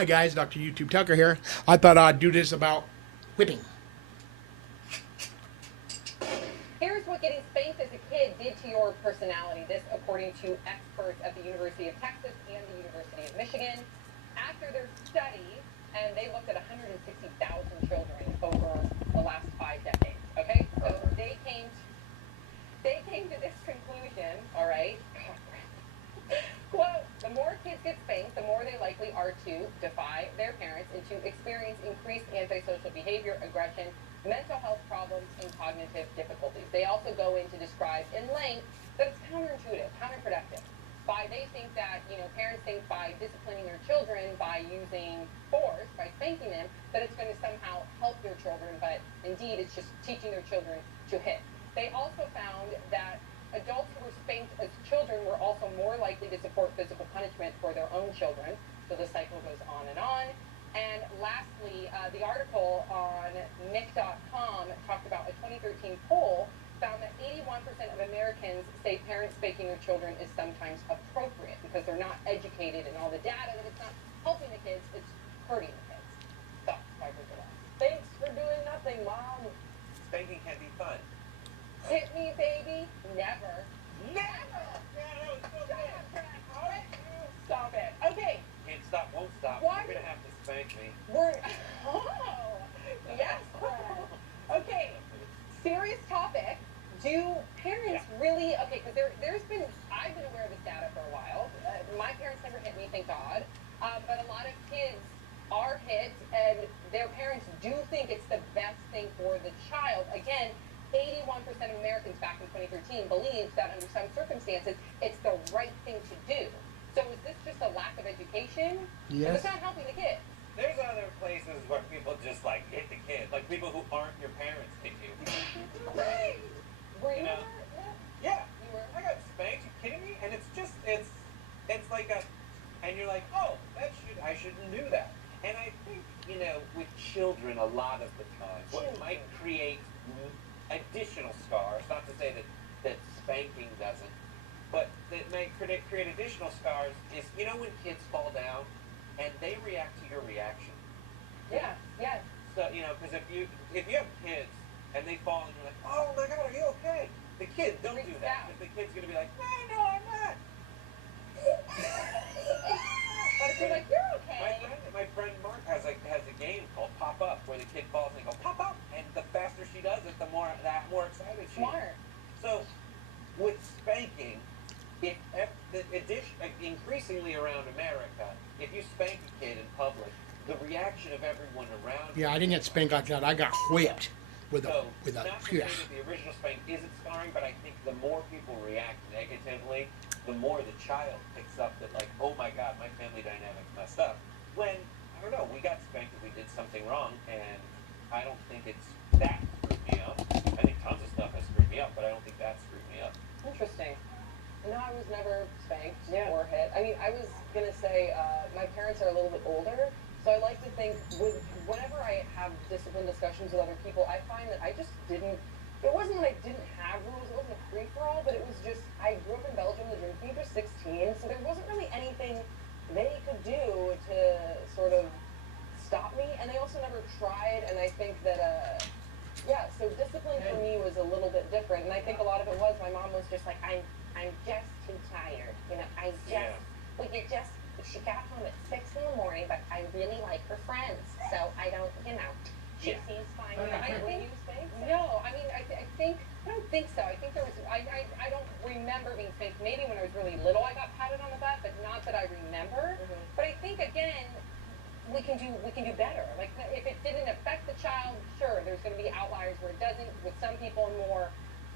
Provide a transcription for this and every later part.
Hi guys, Dr. YouTube Tucker here. I thought I'd do this about whipping. Here's what getting spanked as a kid did to your personality. This according to experts at the University of Texas and the University of Michigan. After their study, and they looked at 160,000 children over the last 5 decades. Okay? So they came to this conclusion, all right? Quote, the more kids get spanked, the more they likely are to defy their parents and to experience increased antisocial behavior, aggression, mental health problems, and cognitive difficulties. They also go in to describe in length that it's counterintuitive, counterproductive. They think that, parents think by disciplining their children, by using force, by spanking them, that it's going to somehow help their children, but indeed it's just teaching their children to hit. They also found that adults who were spanked as children were also more likely to support physical punishment for their own children. So the cycle goes on and on. And lastly, the article on Nick.com talked about a 2013 poll found that 81% of Americans say parents spanking their children is sometimes appropriate because they're not educated in all the data that it's not helping the kids, it's hurting the kids. So, thanks for doing nothing, Mom. Spanking can be fun. Hit me, baby. Never. Never! Yeah, that was so good. Stop it. Okay. Can't stop, won't stop. Why? You're gonna have to spank me. Yes, Brad. Okay, serious topic. Do parents really, because I've been aware of this data for a while. My parents never hit me, thank God. But a lot of kids are hit, and their parents do think it's the best thing for the child. Again, 81% of Americans back in 2013 believed that under some circumstances, it's the right thing to do. So is this just a lack of education? Yes. It's not helping the kids. There's other places where people just hit the kid. Like people who aren't your parents hit you. Right. Were you know? ever? Yeah. You were? I got spanked, you kidding me? And it's like and you're like, oh, I shouldn't do that. And I think, with children a lot of the time, what might create additional scars, not to say that spanking doesn't, but that may create additional scars is, when kids fall down and they react to your reaction. Yeah, yes. So, because if you have kids and they fall and you're like, oh my God, are you okay? The kid, don't do that. Because the kid's going to be like, no, I'm not. But if you're like, you're okay. My friend Mark has a game called Pop Up, where the kid falls and they go, pop up. And the faster she does it, the more excited she is. Smart. So, with spanking, increasingly around America, if you spank a kid in public, the reaction of everyone around Yeah, I didn't get spanked like that. I got whipped with a not to say that the original spank isn't scarring, but I think the more people react negatively, the more the child picks up that oh my God, my family dynamic's messed up. When, I don't know, we got spanked if we did something wrong, and I don't think that screwed me up. I think tons of stuff has screwed me up, but I don't think that screwed me up. Interesting. No, I was never spanked or hit. I mean, I was going to say my parents are a little bit older, so I like to think whenever I have discipline discussions with other people, I find that I just didn't, it wasn't that I didn't have rules, it wasn't a free-for-all, but it was just, I grew up in Belgium, the drinking age was 16, so there wasn't really anything they could do to sort of stop me, and they also never tried, and I think that, so discipline for me was a little bit different, and I think a lot of it was, my mom was just like, I'm just too tired, she got home at 6 in the morning, but I really like her friends, so I don't, she seems fine. I think, no, I mean, I don't think so. I think there was, I don't remember being spanked. Maybe when I was really little I got patted on the butt, but not that I remember. Mm-hmm. But I think, again, we can do better. Like, if it didn't affect the child, sure, there's going to be outliers where it doesn't. With some people in more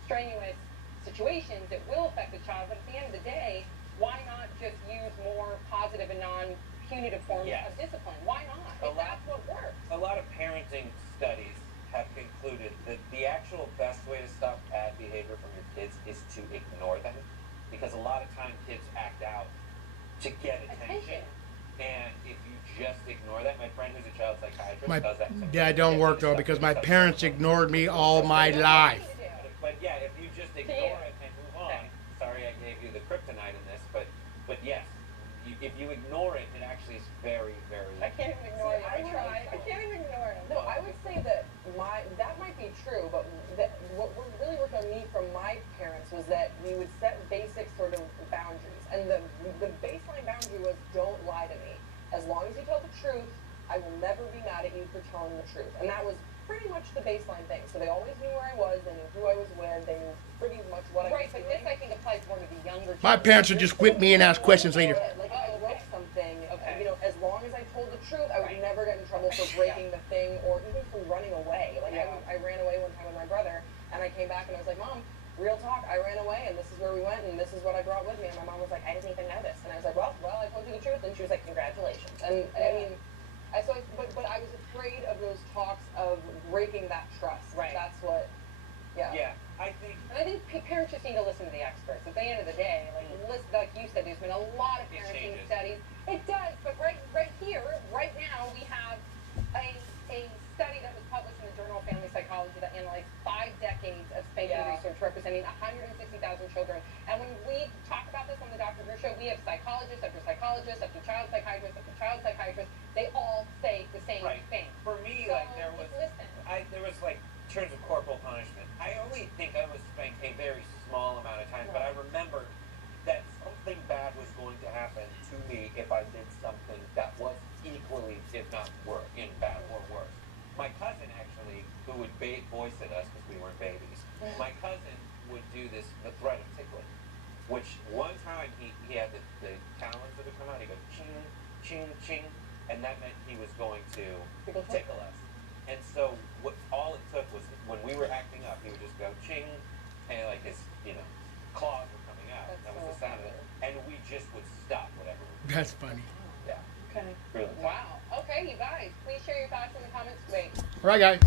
strenuous situations, it will affect the child, but at the end of the day, why not just use more positive and non-punitive forms of discipline? Why not? If that's what works. A lot of parenting studies have concluded that the actual best way to stop bad behavior from your kids is to ignore them. Because a lot of time kids act out to get attention. And if you just ignore that, my friend who's a child psychiatrist does that. That don't work though, because my parents ignored me all my life. But yeah, if you just ignore it and move on, sorry I gave you the kryptonite in this, but yes, if you ignore it, it actually is very, very as long as you tell the truth, I will never be mad at you for telling the truth. And that was pretty much the baseline thing. So they always knew where I was, they knew who I was with, they knew pretty much what I was doing. Right, but this I think applies more to the younger My children. parents would just whip me and ask questions later. Like if I broke something, Okay. you know, as long as I told the truth, I would Right. never get in trouble for breaking the thing or even for running away. Like I ran away one time with my brother, and I came back and I was like, Mom, real talk, I ran away, and this is where we went, and this is what I brought with me. And my mom was like, I didn't even know this. And I was like, well, I told you the truth. And she was like, congratulations. And I mean, but I was afraid of those talks of breaking that trust. Right. That's what, Yeah, I think And I think parents just need to listen to the experts. At the end of the day, listen, like you said, there's been a lot of It parenting changes. studies. It does, but right here, right now, we have a study that was published in the Journal of Family Psychology that analyzed 5 decades of spanking research representing 160,000 children. And when we talk about this on the Dr. Drew Show, we have psychologists after psychologists after child psychiatrists after child psychiatrists. They all say the same Right. thing. for me, So like there was like in terms of corporal punishment. I only think I was spanked a very small amount of times, but I remember that something bad was going to happen to me if I did something that was equally, if not worse, in bad or worse. My cousin actually, who would voice at us because we weren't babies, my cousin would do this, the threat of tickling, which one time he had the talons that would come out, he'd go ching, ching, ching, and that meant he was going to tickle us. And so all it took was when we were acting up, he would just go ching, and like his, claws were coming out. That was the sound of it. And we just would stop whatever we were That's funny. doing. Yeah, Okay. really. Wow. Okay, you guys, please share your thoughts in the comments. Wait. All right, guys.